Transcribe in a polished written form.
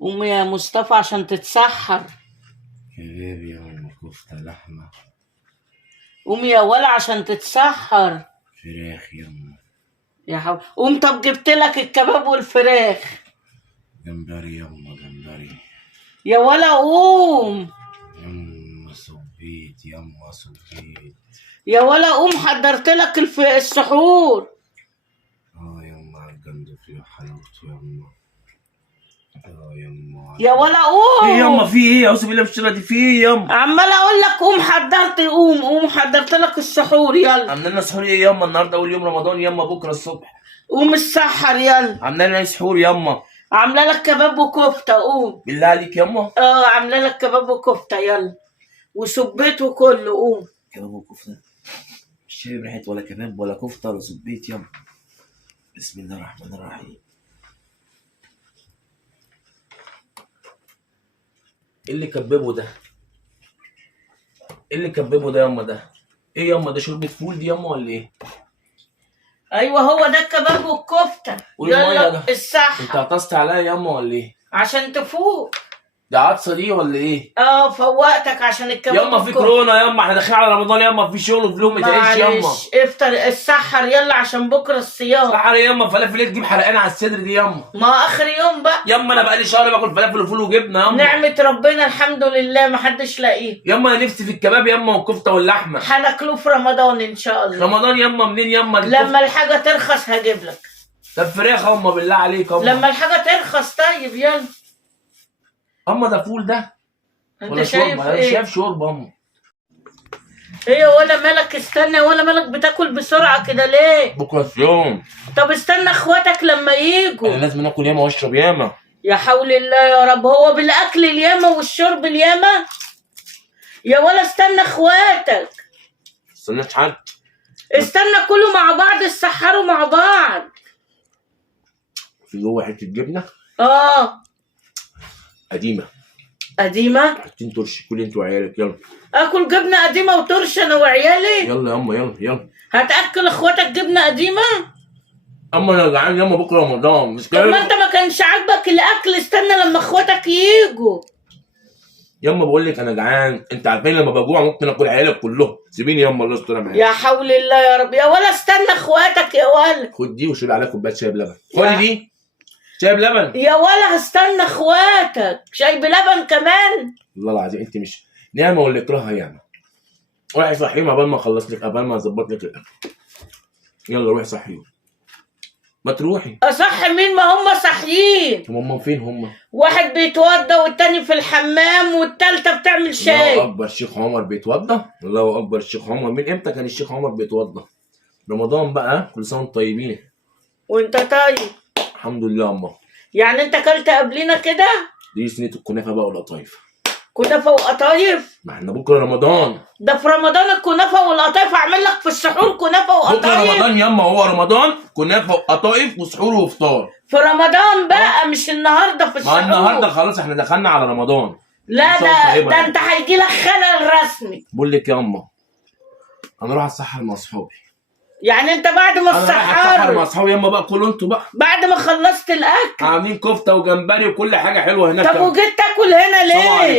قوم يا مصطفى عشان تتسحر. كباب يما، كفتة لحمة. قوم يا ولا عشان تتسحر. فراخ يما. يا حول. قوم طب جبت لك الكباب والفراخ. جمبري يما، جمبري. يا ولا قوم. يما صبيت، يما صبيت. يا ولا قوم حضرت لك السحور. يما عالجندوفلي وحلاوته يما. يما. يا ولا قوم. ايه يما في ايه؟ اعوذ بالله من الشيطان دي، في ايه يما؟ عمال اقول لك قوم حضرت، قوم حضرت لك السحور يلا. عاملين لنا سحور ايه يما؟ النهارده اول يوم رمضان يما، بكره الصبح. قوم السحر يلا. عاملين لنا سحور يما. عامله لك كباب وكفته قوم. بالله عليك يما. عامله لك كباب وكفته يلا. وسبيت وكله قوم. كباب وكفته؟ مش شايف ريحه ولا كباب ولا كفته ولا صبيت يما. بسم الله الرحمن الرحيم. ايه اللي كببه ده؟ ايه اللي كببه ده يما؟ ده ايه يما؟ ده شوربه فول دي يما ولا ايه؟ ايوه هو ده الكباب والكفته. والميه ده؟ انت السحر عطست عليا يما ولا ايه؟ عشان تفوق. ده عطسه دي ولا ايه؟ فوقتك عشان الكباب يما في كورونا يما، احنا داخلين على رمضان يما، في شغل وفلوس ما تعيش يما. معلش افطر السحر يلا عشان بكره الصيام. سحر يما، فلافل تجيب حرقان على الصدر دي يما. ما اخر يوم بقى يما انا بقالي شهر باكل فلافل وفول وجبنه يما. نعمه ربنا الحمد لله محدش لاقيه. يما انا نفسي في الكباب يما والكفته واللحمه. هناكله في رمضان ان شاء الله. رمضان يما منين يما؟ لما الحاجه ترخص هجيب لك. طب فراخ يما بالله عليك يما. لما الحاجه ترخص طيب يلا. اما ده فول ده انت ولا شايف شوربه؟ انا ايه؟ شايف شوربه اما. ايه ولا مالك؟ استنى ولا مالك بتاكل بسرعه كده ليه؟ بكره الصيام. طب استنى اخواتك لما انا يجوا. لازم اكل ياما واشرب ياما. يا حول الله يا رب، هو بالاكل الياما والشرب الياما؟ يا ولا استنى اخواتك. استناش حد. استنى كلوا مع بعض، تسحروا مع بعض. في جوه حته جبنه قديمه. قديمه؟ حاطين ترش، كل انت وعيالك يلا. اكل جبنه قديمه وترش انا وعيالي؟ يلا ياما يلا يلا. هتاكل اخواتك جبنه قديمه؟ اما انا جعان ياما، بكره رمضان مش طب ما انت ما كانش عاجبك الاكل، استنى لما اخواتك يجوا. ياما بقول لك انا جعان، انت عارفين لما بجوع ممكن اكل عيالك كلهم، سيبيني ياما الله يستر معاك. يا حول الله يا رب. يا ولا استنى اخواتك يا ولا. خد دي وشيل عليها كوبايه شاي بلبن. خدي دي شاي بلبن. يا ولا هستنى اخواتك شاي بلبن كمان. والله العظيم انت مش نعمه ولا اكرهها ياما. روحي صحيهم قبل ما اخلص لك، قبل ما اظبط لك الاكل. يلا روحي صحيهم. ما تروحي. اصح مين؟ ما هم صاحيين. هم فين هم؟ واحد بيتوضى والتاني في الحمام والتالتة بتعمل شاي. الله اكبر الشيخ عمر بيتوضى. الله اكبر الشيخ عمر. من امتى كان الشيخ عمر بيتوضى؟ رمضان بقى، كل سنه وانتم طيبين. وانت طيب؟ الحمد لله اما. يعني انت اكلت قبلنا كده؟ دي صينيه الكنافه بقى والقطايف. كنافه وقطايف؟ ما احنا بكره رمضان. ده في رمضان الكنافه والقطايف؟ اعمل لك في السحور كنافه بكره وقطايف؟ رمضان ياما، هو رمضان كنافه وقطايف وسحور وافطار. في رمضان بقى مش النهارده في السحور. ما النهارده خلاص احنا دخلنا على رمضان. لا ده انت هيجي لك خلل رسمي. بقول لك يا اما انا اروح اتسحر مع اصحابي. يعني انت بعد ما انا رايح اتسحر مع تسحر اصحابي ياما بقى، كلوا انتوا بقى. بعد ما خلصت الاكل عاملين كفته وجمبري وكل حاجه حلوه هناك. طب وجيت تاكل هنا ليه؟